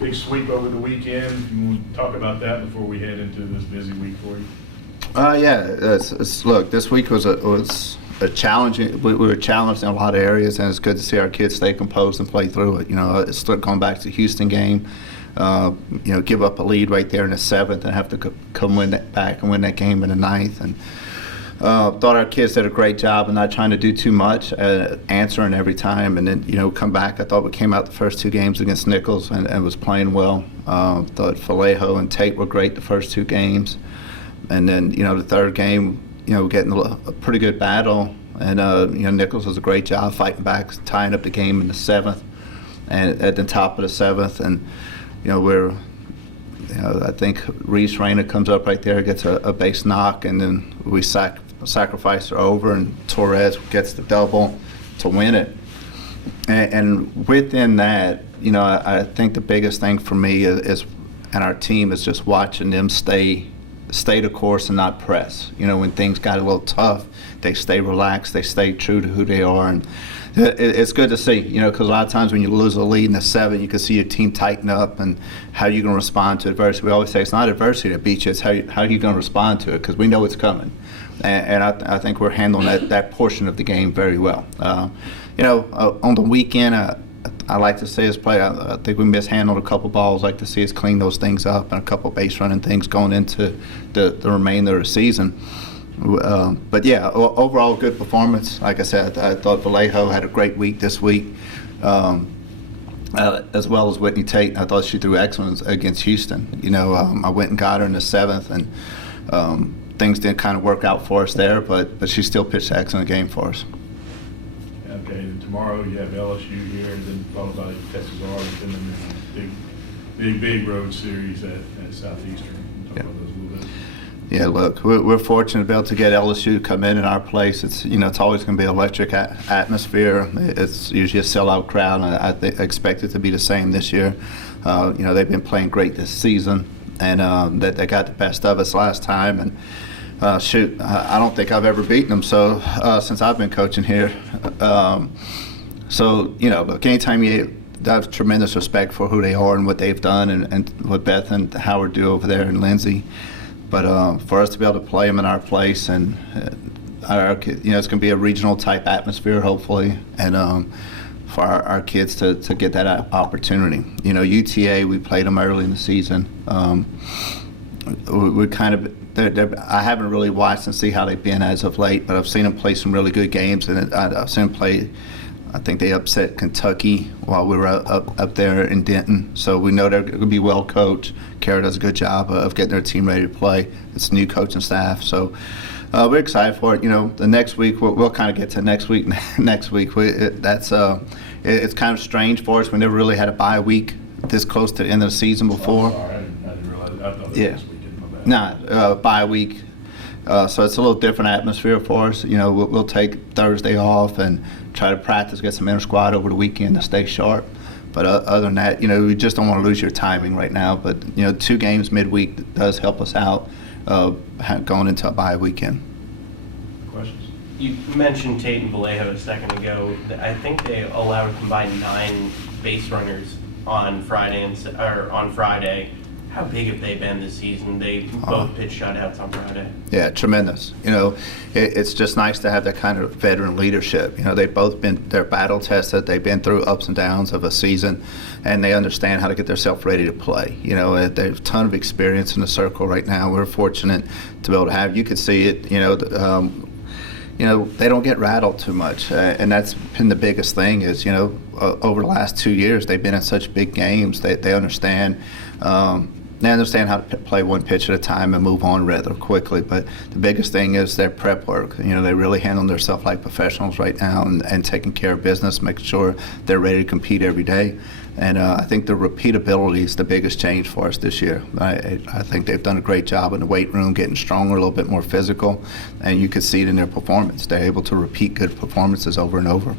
big sweep over the weekend. You want to talk about that before we head into this busy week for you? Yeah. Look, this week was a challenging. We were challenged in a lot of areas, and it's good to see our kids stay composed and play through it. It's going back to the Houston game. Give up a lead right there in the 7th and have to come win that back and win that game in the 9th. And thought our kids did a great job of not trying to do too much, answering every time, and then come back. I thought we came out the first 2 games against Nicholls and was playing well. Thought Vallejo and Tate were great the first 2 games, and then the 3rd game, getting a pretty good battle, and Nicholls does a great job fighting back, tying up the game in the 7th, and at the top of the 7th, and I think Reese Rayner comes up right there, gets a base knock, and then we sacrifice her over, and Torres gets the double to win it. And within that, I think the biggest thing for me is and our team is just watching them stay the course and not press. When things got a little tough, they stay relaxed, they stay true to who they are, and it's good to see, because a lot of times when you lose a lead in the 7, you can see your team tighten up and how you're going to respond to adversity. We always say it's not adversity that beats you, it's how you're going to respond to it, because we know it's coming. And I think we're handling that portion of the game very well. On the weekend, I like to see us play. I think we mishandled a couple balls. I like to see us clean those things up and a couple base running things going into the remainder of the season. But yeah, overall good performance. Like I said, I thought Vallejo had a great week this week, as well as Whitney Tate. I thought she threw excellent against Houston. I went and got her in the 7th, and things didn't kind of work out for us there, but she still pitched an excellent game for us. Okay, and tomorrow you have LSU here, and then followed by Texas Arlington, and then big road series at Southeastern. Talk about those a little bit. Yeah, look, we're fortunate to be able to get LSU to come in our place. It's it's always going to be an electric atmosphere. It's usually a sellout crowd, and I expect it to be the same this year. They've been playing great this season, and they got the best of us last time. And I don't think I've ever beaten them since I've been coaching here. Look, anytime I have tremendous respect for who they are and what they've done, and what Beth and Howard do over there, and Lindsay. But for us to be able to play them in our place, and it's going to be a regional type atmosphere, hopefully, and for our kids to get that opportunity. UTA, we played them early in the season. We kind of. I haven't really watched and see how they've been as of late, but I've seen them play some really good games, and I've seen them play. I think they upset Kentucky while we were up there in Denton. So we know they're going to be well coached. Kara does a good job of getting their team ready to play. It's a new coaching staff. So we're excited for it. The next week, we'll kind of get to next week. Next week, it's kind of strange for us. We never really had a bye week this close to the end of the season before. Oh, sorry, I didn't realize. I thought it was this weekend. My bad. Bye week. So it's a little different atmosphere for us. We'll take Thursday off and try to practice, get some inter squad over the weekend to stay sharp. But other than that, we just don't want to lose your timing right now. But 2 games midweek does help us out going into a bye weekend. Questions? You mentioned Tate and Vallejo a second ago. I think they allow a combined 9 base runners on Friday on Friday. How big have they been this season? They both pitched shutouts on Friday. Yeah, tremendous. It's just nice to have that kind of veteran leadership. They've both they're battle tested. They've been through ups and downs of a season, and they understand how to get themselves ready to play. They have a ton of experience in the circle right now. We're fortunate to be able to have. You could see it. They don't get rattled too much, and that's been the biggest thing. Is over the last 2 years they've been in such big games. They understand. They understand how to play one pitch at a time and move on rather quickly. But the biggest thing is their prep work. They really handle themselves like professionals right now, and taking care of business, making sure they're ready to compete every day. And I think the repeatability is the biggest change for us this year. I think they've done a great job in the weight room, getting stronger, a little bit more physical, and you can see it in their performance. They're able to repeat good performances over and over.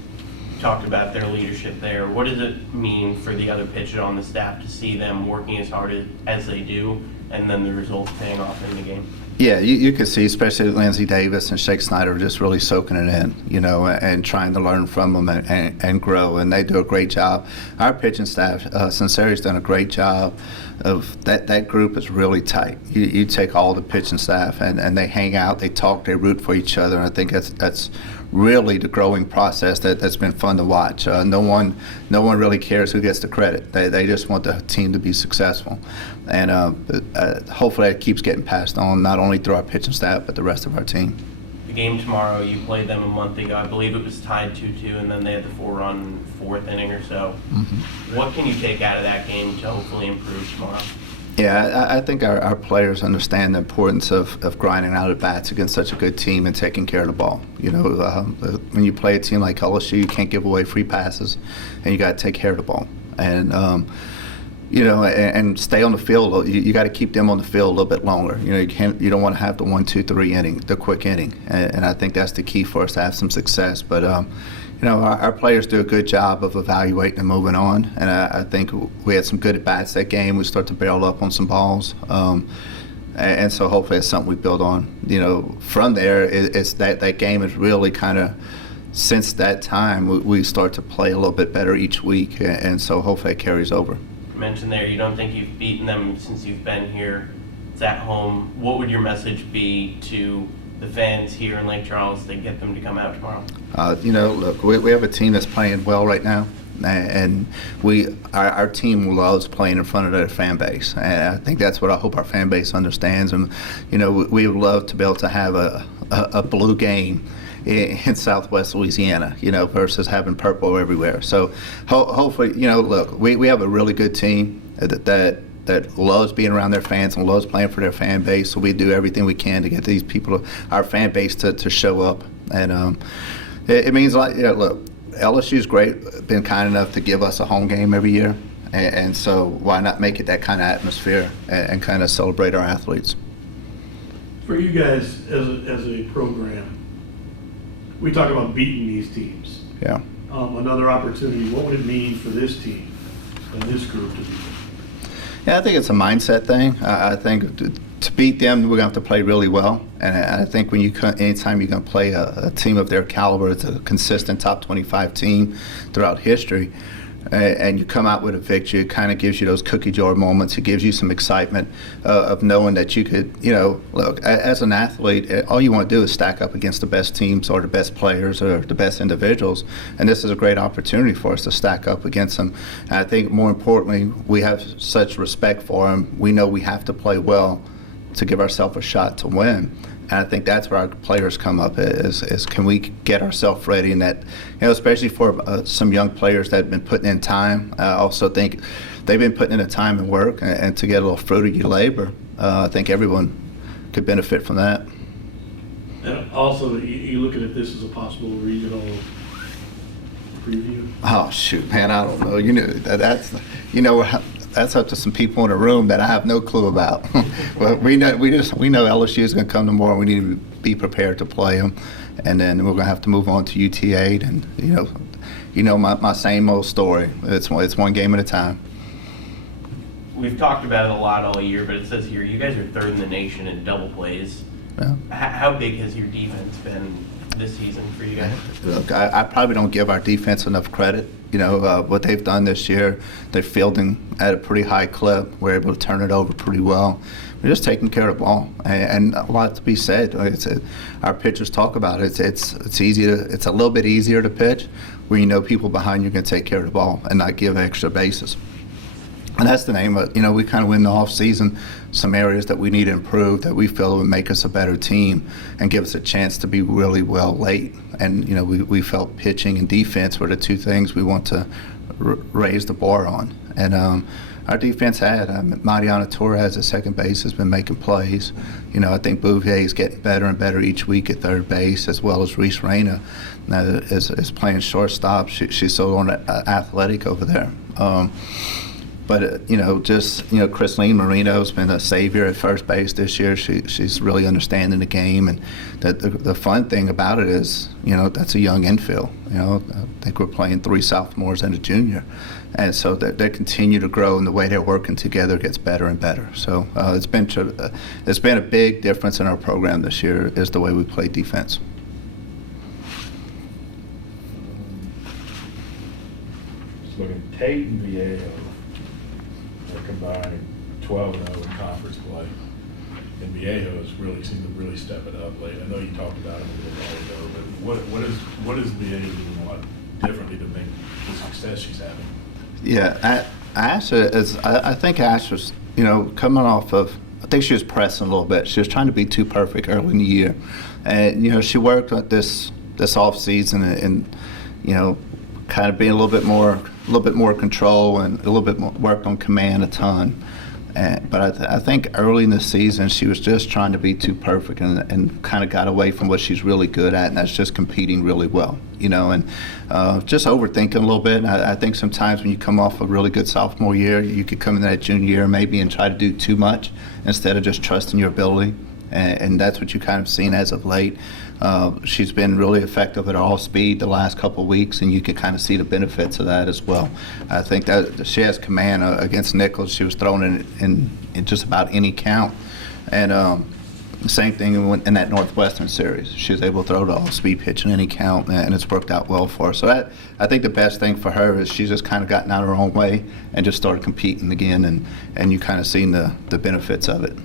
Talked about their leadership there. What does it mean for the other pitchers on the staff to see them working as hard as they do and then the results paying off in the game. Yeah, you could see, especially Lindsey Davis and Shake Snyder, just really soaking it in, and trying to learn from them and grow, and they do a great job. Our pitching staff, Sincerely's done a great job of that group is really tight. You take all the pitching staff, and they hang out, they talk, they root for each other, and I think that's really the growing process that's been fun to watch. No one really cares who gets the credit. They just want the team to be successful, and hopefully it keeps getting passed on, not only through our pitching staff but the rest of our team. The game tomorrow, you played them a month ago. I believe it was tied 2-2, and then they had the 4-run fourth inning or so. Mm-hmm. What can you take out of that game to hopefully improve tomorrow? Yeah, I think our players understand the importance of grinding out at bats against such a good team and taking care of the ball. When you play a team like LSU, you can't give away free passes, and you got to take care of the ball. And and stay on the field. You got to keep them on the field a little bit longer. You don't want to have the 1, 2, 3 inning, the quick inning. And I think that's the key for us to have some success. But our players do a good job of evaluating and moving on. And I think we had some good at bats that game. We start to barrel up on some balls. And so hopefully it's something we build on. From there, it's that game is really kind of, since that time, we start to play a little bit better each week. And so hopefully it carries over. Mentioned there, you don't think you've beaten them since you've been here. It's at home. What would your message be to the fans here in Lake Charles to get them to come out tomorrow? Look, we have a team that's playing well right now, and our team loves playing in front of their fan base, and I think that's what I hope our fan base understands. And we would love to be able to have a blue game in Southwest Louisiana, versus having purple everywhere. So hopefully, look, we have a really good team that loves being around their fans and loves playing for their fan base. So we do everything we can to get these people, our fan base, to show up. And it means a lot. Look, LSU's great, been kind enough to give us a home game every year. And so why not make it that kind of atmosphere and kind of celebrate our athletes? For you guys as a program, we talk about beating these teams. Yeah. Another opportunity, what would it mean for this team and this group to beat them? Yeah, I think it's a mindset thing. I think to beat them, we're going to have to play really well. And I think anytime you're going to play a team of their caliber, it's a consistent top 25 team throughout history, and you come out with a victory, it kind of gives you those cookie jar moments. It gives you some excitement of knowing that you could, look, as an athlete, all you want to do is stack up against the best teams or the best players or the best individuals. And this is a great opportunity for us to stack up against them. And I think more importantly, we have such respect for them. We know we have to play well to give ourselves a shot to win. And I think that's where our players come up is can we get ourselves ready, and that, especially for some young players that have been putting in time. I also think they've been putting in the time and work, and to get a little fruit of your labor, I think everyone could benefit from that. And also, you looking at this as a possible regional preview? Oh shoot, man, I don't know. That's up to some people in the room that I have no clue about. But we know LSU is going to come tomorrow. We need to be prepared to play them, and then we're going to have to move on to UT8. And my same old story. It's one game at a time. We've talked about it a lot all year, but it says here you guys are third in the nation in double plays. Yeah. How big has your defense been this season for you guys? Look, I probably don't give our defense enough credit. What they've done this year, they're fielding at a pretty high clip. We're able to turn it over pretty well. We're just taking care of the ball, and a lot to be said. Our pitchers talk about it. It's it's a little bit easier to pitch where people behind you are going to take care of the ball and not give extra bases. And that's the name of it. We kind of win the off season some areas that we need to improve that we feel would make us a better team and give us a chance to be really well late. And we felt pitching and defense were the two things we want to raise the bar on. And our defense had Mariana Torres at second base has been making plays. I think Bouvier is getting better and better each week at third base, as well as Reese Reyna is playing shortstop. She's so athletic over there. But just Christine Marino's been a savior at first base this year. She's really understanding the game, and the fun thing about it is that's a young infield. I think we're playing 3 sophomores and a junior, and so they continue to grow, and the way they're working together gets better and better. So it's been a big difference in our program this year is the way we play defense. Just looking, Tate and Viejo are combined 12-0 in conference play. And Viejo's really seemed to really step it up late. I know you talked about him a little while ago, but what is Viejo doing a lot differently to make the success she's having? Yeah, I think Ash was, coming off of, I think she was pressing a little bit. She was trying to be too perfect early in the year. And, she worked on this off season and kind of being a little bit more control and a little bit more worked on command a ton. But I think early in the season she was just trying to be too perfect and kind of got away from what she's really good at, and that's just competing really well, and just overthinking a little bit. And I think sometimes when you come off a really good sophomore year, you could come in that junior year maybe and try to do too much instead of just trusting your ability. And that's what you've kind of seen as of late. She's been really effective at all speed the last couple of weeks, and you can kind of see the benefits of that as well. I think that she has command against Nicholls. She was thrown in just about any count. And the same thing in that Northwestern series. She was able to throw the all-speed pitch in any count, and it's worked out well for her. So I think the best thing for her is she's just kind of gotten out of her own way and just started competing again, and you kind of seen the benefits of it.